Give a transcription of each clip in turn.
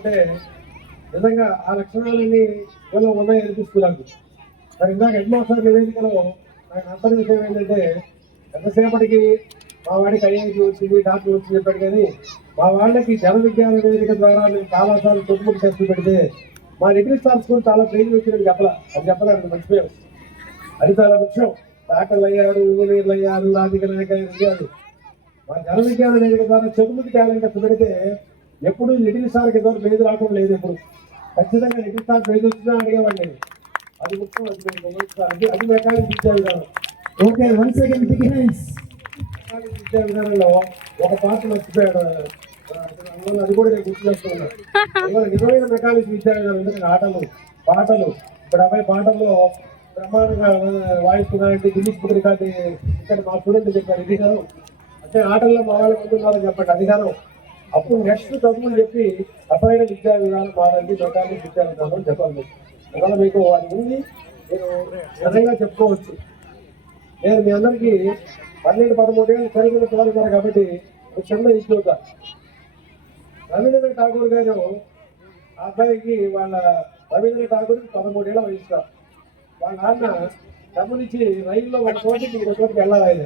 అంటే నిజంగా ఆ లక్షణాలన్నీ వీళ్ళు ఉన్నాయి అనిపిస్తుంది నాకు. మరి ఇందాక హెడ్ మాస్టర్ నివేదికలో నాకు అర్థం విషయం ఏంటంటే ఎంతసేపటికి మా వాడికి ఐఐటి వచ్చింది, డాక్టర్ వచ్చింది చెప్పాడు, కానీ మా వాళ్ళకి జన విజ్ఞాన నివేదిక ద్వారా మేము చాలాసార్లు చుట్టుముట్టు టెస్టులు పెడితే మా లిటిల్ స్టార్ స్కూల్ చాలా ట్రైనింగ్ వచ్చిందని చెప్పలేదు మర్చిపోయాం. అది చాలా ముఖ్యం. డాక్టర్లు అయ్యారు, ఇంజనీర్లు అయ్యారు, రాజకీయ నాయకులు అయ్యారు. మా జన విజ్ఞాన నివేదిక ద్వారా చుట్టుముట్టు టాలెంట్ టెస్ట్ పెడితే ఎప్పుడు లిటిల్ స్టార్కి ఏదో పేరు రావడం లేదు. ఎప్పుడు ఖచ్చితంగా లిటిల్ స్టార్ పేరు వచ్చినా అడిగేవాడిని. అది ముఖ్యం. అది మెకానిక్స్ విద్యా విధానం. Okay, one second beginners. Mechanics విద్యా విధానంలో ఒక పాత్ర మర్చిపోయాడు. అది కూడా నేను గుర్తు చేస్తున్నాను. నిజమైన మెకానిక్స్ విద్యా విధానం. ఎందుకంటే ఆటలు, పాటలు, ఇప్పుడు అబ్బాయి పాటల్లో బ్రహ్మాండంగా వాయిస్తున్నారంటే గిన్నీస్ బుక్ రికార్డు ఇక్కడ మా స్టూడెంట్ చెప్పారు. ఇది కాదు అంటే ఆటల్లో మా వాళ్ళు ముందున్నారని చెప్పండి, అది కాదు. అప్పుడు నెక్స్ట్ చదువులు చెప్పి అసలైన విద్యా విధానం మాదండి, మెకానిక్స్ విద్యా విధానం చెప్పాలి. అందువల్ల మీకు అది ఉంది, మీరు నిజంగా చెప్పుకోవచ్చు. నేను మీ అందరికీ 12-13 ఏళ్ళు చదివిన పిల్లలు ఉన్నారు కాబట్టి ఒక చిన్న ఇష్యూ అవుతా. రవీంద్రనాథ్ ఠాగూర్ గారు ఆ అబ్బాయికి వాళ్ళ రవీంద్రనాథ్ ఠాగూర్కి 13 ఏళ్ళ వయసు. వాళ్ళ నాన్న గమనించి రైల్లో ఒక చోటికి ఇంకో చోటికి వెళ్ళాలి. ఆయన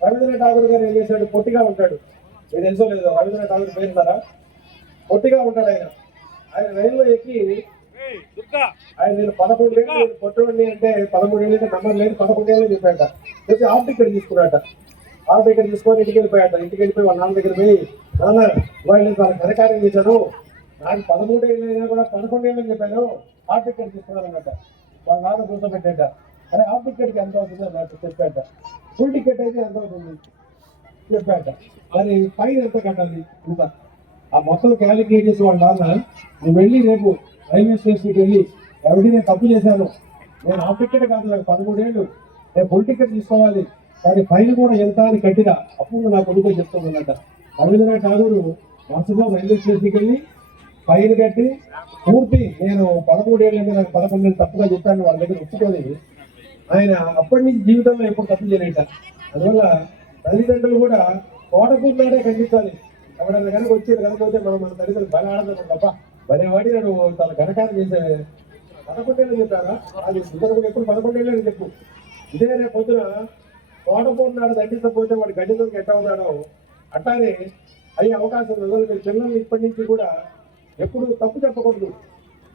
రవీంద్రనాథ్ ఠాగూర్ గారు ఏం చేశాడు, పొట్టిగా ఉంటాడు. మీరు తెలుసో లేదు, రవీంద్రనాథ్ ఠాగూర్ పేరున్నారా? పొట్టిగా ఉంటాడు ఆయన. ఆయన రైల్లో ఎక్కి ఆయన నేను 11 ఏళ్ళు పొట్టుని అంటే 13 ఏళ్ళు అంటే నెంబర్ లేదు, 11 ఏళ్ళు చెప్పాట. చెప్పి హాఫ్ టికెట్ తీసుకున్నాట. హాఫ్ టికెట్ తీసుకొని ఇంటికి వెళ్ళిపోయాట. ఇంటికి వెళ్ళిపోయి వాళ్ళ నాన్న దగ్గర పోయి, నాన్న వాళ్ళు చాలా ఘనకార్యం చేశాను, నాకు 13 ఏళ్ళు అయినా కూడా 11 ఏళ్ళు అని చెప్పాను, హాఫ్ టికెట్ తీసుకున్నారన్నమాట. వాళ్ళ నాన్న కూర్చోబెట్టాట. అరే హాఫ్ టికెట్కి ఎంత అవుతుంది అన్నట్టు చెప్పాట. ఫుల్ టికెట్ అయితే ఎంత అవుతుంది చెప్పాట. మరి ఫైన్ ఎంత కట్టాలి ఇంత ఆ మొత్తం క్యాలిక్యులేట్ చేసి వాళ్ళ నాన్న, నువ్వు వెళ్ళి రేపు రైల్వే స్టేషన్కి వెళ్ళి ఎవరికి నేను తప్పు చేశాను, నేను హాఫ్ టికెట్ కాదు, నాకు 13 ఏళ్ళు, నేను ఫుల్ టికెట్ తీసుకోవాలి, దాని ఫైన్ కూడా ఎంత అని కట్టిరా, అప్పుడు నాకు కొడుకు చెప్తామన్నట. రవీంద్రనాథ్ ఠాగూర్ వరుసగా రైల్వే స్టేషన్కి వెళ్ళి ఫైన్ కట్టి పూర్తి నేను 13 ఏళ్ళు అంటే నాకు 11 ఏళ్ళు తప్పుగా చెప్పాను వాళ్ళ దగ్గర ఒప్పుకొని ఆయన అప్పటి నుంచి జీవితంలో ఎప్పుడు తప్పు చేయలేట. అందువల్ల తల్లిదండ్రులు కూడా కోటకున్నాడే ఖండించాలి. ఎవరైనా కనుక వచ్చి కనుకపోతే మనం మన తల్లిదండ్రులు బలి ఆడదాం తప్ప భలే వాడి నేను తన ఘనకారం చేసే 11 ఏళ్ళు చెప్పారా, అది ఇద్దరు ఎప్పుడు 11 ఏళ్ళు అని చెప్పు. ఇదే రేపు పొద్దున కోటకున్నాడు దండించకపోతే వాడు గడ్డితో ఎట్ట అవుతాడో అట్లానే అయ్యే అవకాశం ఉంది. పిల్లల్ని ఇప్పటి నుంచి కూడా ఎప్పుడు తప్పు చెప్పకూడదు.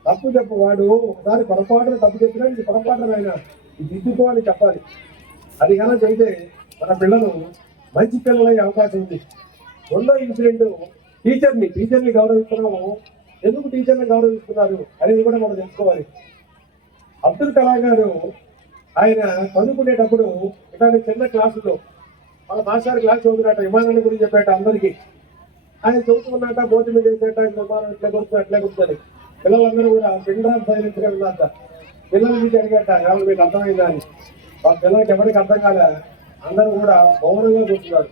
తప్పు చెప్పు, వాడు ఒకసారి పొరపాటున తప్పు చెప్పినా ఇది పొరపాటున ఆయన దిద్దుకో అని చెప్పాలి. అది కనుక చెబితే మన పిల్లలు మంచి పిల్లలయ్యే అవకాశం ఉంది. రెండో ఇన్సిడెంట్, టీచర్ని గౌరవిస్తున్నాము. ఎందుకు టీచర్ని గౌరవిస్తున్నారు అనేది కూడా మనం తెలుసుకోవాలి. అబ్దుల్ కలాం గారు ఆయన చదువుకునేటప్పుడు ఇలాంటి చిన్న క్లాసులో వాళ్ళ మాస్టర్ క్లాస్ చదువుతున్నట్ట, విమానాల గురించి చెప్పాట అందరికీ. ఆయన చదువుతున్నట్ట, బోర్డు మీద వేసేట విమానం ఇట్లా గుర్తుంది అట్లే గుర్తుంది. పిల్లలందరూ కూడా పిండ్రాన్ సైలెన్స్ గా విన్నారట. పిల్లల నుంచి అడిగాట, ఎవరు మీకు అర్థమైందా అని. ఆ పిల్లలకి ఎవరికి అర్థం కాలే, అందరూ కూడా మౌనంగా కూర్చున్నారు.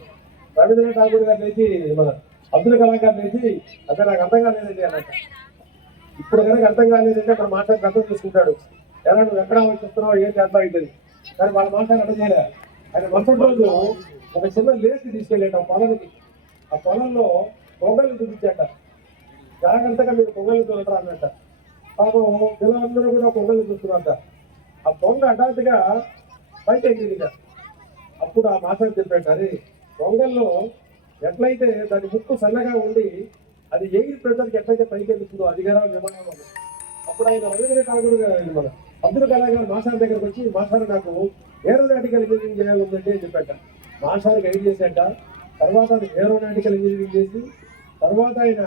రవీంద్రనాథ్ ఠాగూర్ గారు లేచి, మన అబ్దుల్ కలాం గారు లేచి, అక్కడ నాకు అర్థం కాలేదండి అన్నట్టు. ఇప్పుడు కనుక అర్థం కాలేదంటే అక్కడ మాట్లాడి అర్థం చేసుకుంటాడు. ఎలా నువ్వు ఎక్కడ ఆలోచిస్తున్నావు ఏంటి అర్థం అవుతుంది. కానీ వాళ్ళ మాట్లాడి అర్థం చేయలే. ఆయన మరుసటి రోజు ఒక చిన్న లేచి తీసుకెళ్ళాట పొలానికి. ఆ పొలంలో పొంగల్ని చూపించాట. జాగ్రత్తగా మీరు పొంగల్ని చూడటం అన్నట్ట. పాపం పిల్లలందరూ కూడా పొంగల్ని చూస్తున్నారట. ఆ పొంగ హఠాత్తుగా పైకి ఎగిరింది. అప్పుడు ఆ మాట్లాడి చెప్పాట, అరే పొంగల్లో ఎట్లయితే దాని ముక్కు సన్నగా ఉండి అది ఎయిర్ ప్రెషర్కి ఎట్లయితే పైకి ఎక్కుతుందో అది కదా విమానం. అప్పుడు ఆయన రవీంద్రనాథ్ ఠాగూర్ గారు మన అబ్దుల్ కలాం గారు మాస్టర్ దగ్గరకు వచ్చి, మాస్టర్ నాకు ఏరోనాటికల్ ఇంజనీరింగ్ చేయాలి ఉందండి అని చెప్పాట. Master guide చేశాట. తర్వాత ఏరోనాటికల్ ఇంజనీరింగ్ చేసి, తర్వాత ఆయన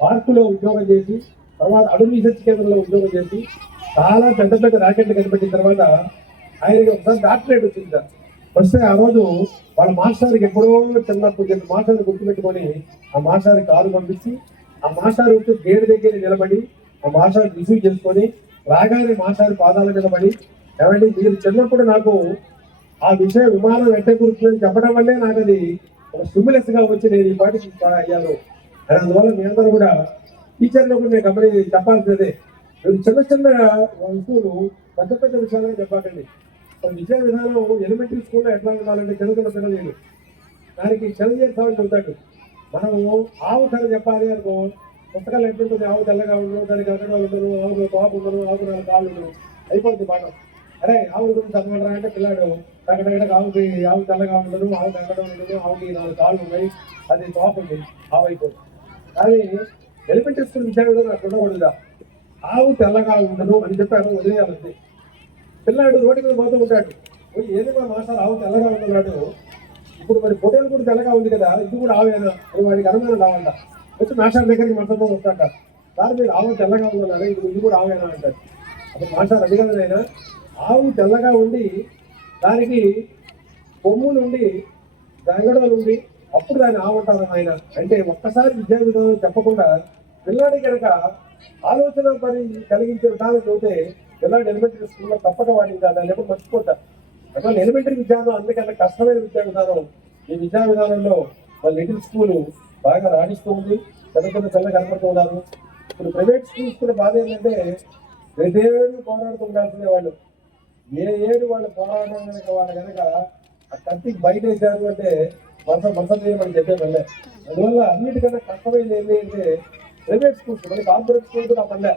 పార్కులో ఉద్యోగం చేసి, తర్వాత అణు రీసెర్చ్ కేంద్రంలో ఉద్యోగం చేసి, చాలా పెద్ద పెద్ద రాకెట్లు కనిపెట్టిన తర్వాత ఆయనకి ఒకసారి డాక్టరేట్ వచ్చింది. వస్తే ఆ రోజు వాళ్ళ మాస్టర్కి ఎప్పుడో చిన్నప్పుడు మాస్టర్ని గుర్తుపెట్టుకొని ఆ మాస్టర్కి కారు పంపించి, ఆ మాస్టర్ వచ్చి గేటు దగ్గర నిలబడి ఆ మాస్టర్ రిసీవ్ చేసుకొని రాగానే మాస్టర్ పాదాల మీద పడి, ఏమంటే మీరు చిన్నప్పుడు నాకు ఆ విషయం విమానం వెంట గుర్తుందని చెప్పడం వల్లే నాకు అది ఒక స్టిమ్యులస్ గా వచ్చి నేను ఈ పాటికి అయ్యాను అని. అందువల్ల మీ అందరూ కూడా టీచర్లు కూడా నేను గమని చెప్పాల్సిందే, మీరు చిన్న చిన్న వస్తువులు పెద్ద పెద్ద విషయాలని చెప్పాలండి. విద్యా విధానం ఎలిమెంటరీ స్కూల్లో ఎట్లా ఉండాలంటే చిన్న చిన్న పిల్లలు దానికి చిరంజీవి సార్ చెబుతాడు. మనము ఆవు కథ చెప్పాలి అనుకో, పుస్తకాలు ఎట్లుంటుంది, ఆవు తెల్లగా ఉండరు, దానికి అక్కడాలు ఉండరు, ఆవు తోపు ఉండరు, ఆవుకు 4 కాళ్ళు ఉండరు, అయిపోతుంది పాఠం. అరే ఆవుల గురించి చదవడరా అంటే పిల్లాడు అక్కడ ఆవు తెల్లగా ఉండదు, ఆవు తగ్గడం ఉండదు, ఆవుకి 4 కాళ్ళు ఉన్నాయి, అది తోపు ఉంది, ఆవు అయిపోతుంది. కానీ ఎలిమెంటరీ స్కూల్ విద్యార్థులు అక్కడ ఉండకూడదుగా, ఆవు తెల్లగా ఉండదు అని చెప్పారు, వదిలేయాలంటే. పిల్లాడు రోడ్డు మీద పోతూ ఉంటాడు, ఏది మా మాస్టర్ ఆవు తెల్లగా ఉంటున్నాడు, ఇప్పుడు మరి పొటేలు కూడా తెల్లగా ఉంది కదా, ఇది కూడా ఆవేనా అని వాడికి అనుమానం రావాలంట. వచ్చి మాస్టర్ దగ్గరికి మనతో వస్తాట, సార్ మీరు ఆవు తెల్లగా ఉంటున్నారు, ఇది కూడా ఆవేనా అంటారు. అప్పుడు మాస్టర్ అది కదా అయినా, ఆవు తెల్లగా ఉండి దానికి కొమ్ములు ఉండి గంగడలు ఉండి అప్పుడు దాన్ని ఆవు అంటారు ఆయన అంటే. ఒక్కసారి విద్యా విధానం చెప్పకుండా పిల్లాడి కనుక ఆలోచన పని కలిగించే విధానం చదివితే పిల్లాడి ఎలిమెంటరీ స్కూల్లో తప్పక వాడికి దాన్ని ఎప్పుడు మర్చిపోతారు. అసలు ఎలిమెంటరీ విధానం అందుకన్నా కష్టమైన విద్యా విధానం. ఈ విద్యా విధానంలో వాళ్ళ లిటిల్ స్కూల్ బాగా రాణిస్తూ ఉంది, పెద్ద పెద్ద పిల్లలు కనపడుతూ ఉన్నారు. ఇప్పుడు ప్రైవేట్ స్కూల్స్ కూడా బాధ ఏంటంటే ప్రతియేడు పోరాడుతూ ఉండాల్సిన వాళ్ళు, ఏ ఏడు వాళ్ళు పోరాడడం కనుక వాళ్ళు కనుక ఆ కత్తికి బయట వేశారు అంటే మనసు మనం చెప్పే పల్లె. అందువల్ల అన్నిటికన్నా కష్టమైనది ఏంటి అంటే ప్రైవేట్ స్కూల్స్. మరి కార్పొరేట్ స్కూల్స్ కూడా పల్లె.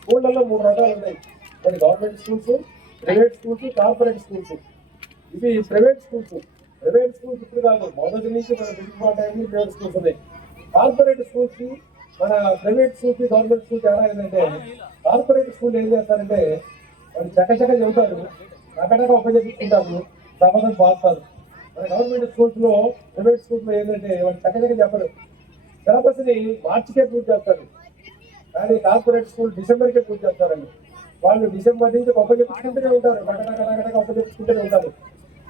స్కూళ్ళల్లో 3 రకాలు ఉన్నాయి, కొన్ని government schools, private schools, corporate schools. ఇవి ప్రైవేట్ స్కూల్స్. ప్రైవేట్ స్కూల్స్ ఇప్పుడు కాదు, మొదటి నుంచి మన బ్రిటిష్ టైంలో ప్రైవేట్ స్కూల్స్ ఉన్నాయి. కార్పొరేట్ స్కూల్స్ మన ప్రైవేట్ స్కూల్స్ గవర్నమెంట్ స్కూల్స్ ఎలా ఏంటంటే, కార్పొరేట్ స్కూల్ ఏం చేస్తారంటే వాళ్ళు చక్కచక్క చెబుతారు, రకరకాల ఉపయోగించుకుంటారు, సమాధానం పాస్తారు. మన గవర్నమెంట్ స్కూల్స్ లో ప్రైవేట్ స్కూల్స్ లో ఏంటంటే వాళ్ళు చక్కచక్క చెప్పరు, సిలబస్ ని మార్చికే పూర్తి చేస్తారు. కానీ కార్పొరేట్ స్కూల్ డిసెంబర్కే పూర్తి చేస్తారండి. వాళ్ళు డిసెంబర్ నుంచి ఉపయోగించుకుంటూనే ఉంటారు, రకరకాల ఉపయోగించుకుంటూనే ఉంటారు.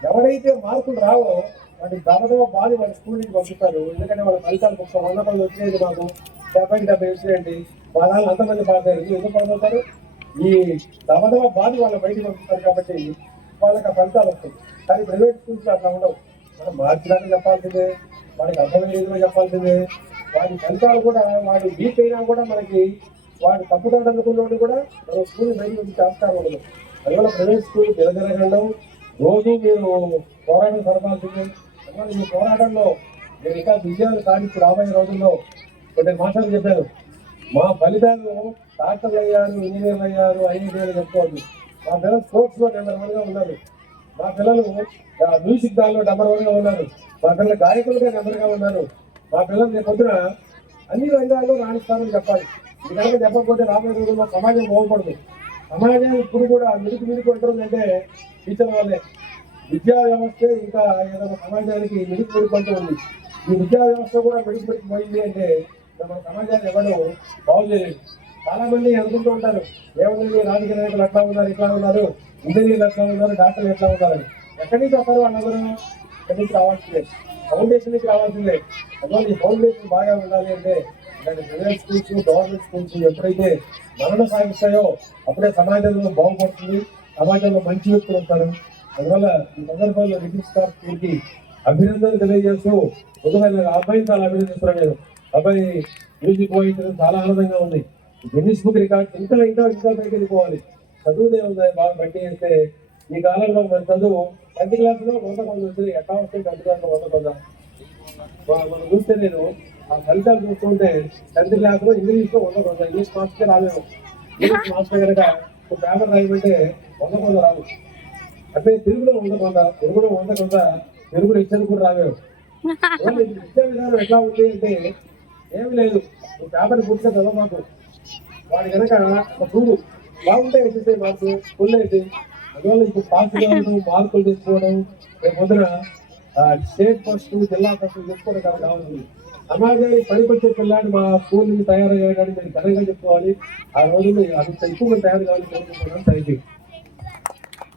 ఎవరైతే మార్కులు రావో వాటికి దాదాపు బాధ వాళ్ళ స్కూల్ నుంచి పంపిస్తారు. ఎందుకంటే వాళ్ళ ఫలితాలు 100 మంది వచ్చినాయి, మాకు 70 వచ్చినాయండి, వాళ్ళ అంతమంది పాస్ అయ్యారు, ఎందుకు పడిపోతారు? ఈ దమదమ బాధ వాళ్ళ బయటికి పంపిస్తారు కాబట్టి వాళ్ళకి ఆ ఫలితాలు వస్తాయి. కానీ ప్రైవేట్ స్కూల్స్ అట్లా ఉండవు. మనం మార్చడానికి చెప్పాల్సిందే, వాడికి అర్థమయ్యేదిగా చెప్పాల్సిందే. వాడి ఫలితాలు కూడా వాడి వీక్ అయినా కూడా మనకి వాడు తప్పుదాడు అనుకున్నోడు కూడా మనం స్కూల్ బయటకు వచ్చి చేస్తారు ఉండదు. అందువల్ల ప్రైవేట్ స్కూల్ తిరగరగండం, రోజు మీరు పోరాటం జరపాల్సిందే. అందువల్ల ఈ పోరాటంలో మీరు ఇంకా విజయాలు సాధించి రాబోయే రోజుల్లో కొన్ని మాటలు చెప్పారు. మా ఫలితాలు డాక్టర్లు అయ్యారు, ఇంజనీర్లు అయ్యారు, ఐఏఎస్ చెప్పుకోవద్దు. మా పిల్లలు స్పోర్ట్స్ లో నెంబర్ 1గా ఉన్నారు, మా పిల్లలు మ్యూజిక్ దానిలో నెంబర్ 1గా ఉన్నారు, మా పిల్లలు గాయకులుగా నెంబర్గా ఉన్నారు, మా పిల్లలు రేపు పొద్దున అన్ని రంగాల్లో రాణిస్తారని చెప్పాలి. ఇది కనుక చెప్పకపోతే రాబోయే రోజుల్లో సమాజం బాగుపడదు. సమాజం ఇప్పుడు కూడా మిడికి ఉంటుందంటే టీచర్ వల్లే. విద్యా వ్యవస్థే ఇంకా ఏదైనా సమాజానికి మిడికి పడుతూ ఉంది. ఈ విద్యా వ్యవస్థ కూడా మిడికి పోయింది అంటే మన సమాజాన్ని ఎవరు బాగు చేయలేదు. చాలా మంది అనుకుంటూ ఉంటారు, ఏముంది రాజకీయ నాయకులు ఎట్లా ఉన్నారు, ఇట్లా ఉన్నారు, ఇంజనీర్లు ఎట్లా ఉన్నారు, డాక్టర్లు ఎట్లా ఉన్నారని. ఎక్కడి నుంచి వస్తారు వాళ్ళందరూ? ఎక్కడి నుంచి రావాల్సిందే, ఫౌండేషన్ నుంచి రావాల్సిందే. అందువల్ల ఈ ఫౌండేషన్ బాగా ఉండాలి అంటే దాని ప్రైవేట్ స్కూల్స్, గవర్నమెంట్ స్కూల్స్ ఎప్పుడైతే మరణ సాగిస్తాయో అప్పుడే సమాజంలో బాగుపడుతుంది, సమాజంలో మంచి వ్యక్తులు వస్తారు. అందువల్ల ఈ సందర్భంలో లిటిల్ స్టార్ స్కూల్కి అభినందనలు తెలియజేస్తూ ముందుగా అబ్బాయిని చాలా అభినందిస్తున్నాను నేను. అబ్బాయి మ్యూజిక్ వాయించడం చాలా ఆనందంగా ఉంది. గిన్నిస్ బుక్ రికార్డ్ ఇంకా పైకి వెళ్ళిపోవాలి. చదువునే ఉంది బాగా బట్టి చేస్తే ఈ కాలంలో మన చదువు 10th క్లాస్లో 100 మంది వచ్చింది, ఎట్లా వస్తే 10th క్లాస్లో 100 మనం చూస్తే నేను ఆ ఫలితాలు చూస్తుంటే 10th క్లాస్లో ఇంగ్లీష్లో 100 ఇంగ్లీష్ మార్క్స్కే రాలేము. ఇంగ్లీష్ మార్క్స్ కనుక పేపర్ రాయమంటే 100 రావు. అంటే తెలుగులో 100, తెలుగులో 100, తెలుగు లెక్చర్ కూడా రాలేవు. విద్యా విధానం ఎట్లా ఉంది అంటే ఏమి లేదు, పేపర్ పూర్తిగా చదవమాకు. వాడి కనుక ఒక చూడు బాగుంటే వేసేసే మార్కులు ఫుల్ అయితే. అందువల్ల ఇప్పుడు పాస్ కావడం, మార్కులు తెచ్చుకోవడం, రేపు పొద్దున స్టేట్ ఫస్ట్, జిల్లా ఫస్ట్ తెచ్చుకోవడం కనుక కావాలి. సమాజానికి పనికొచ్చే పిల్లాన్ని మా స్కూల్ నుంచి తయారయ్యాడని నేను ఘనంగా చెప్పుకోవాలి. ఆ రోజుల్లో అంత ఎక్కువగా తయారు కావాలని కోరుకుంటున్నాను. Thank you.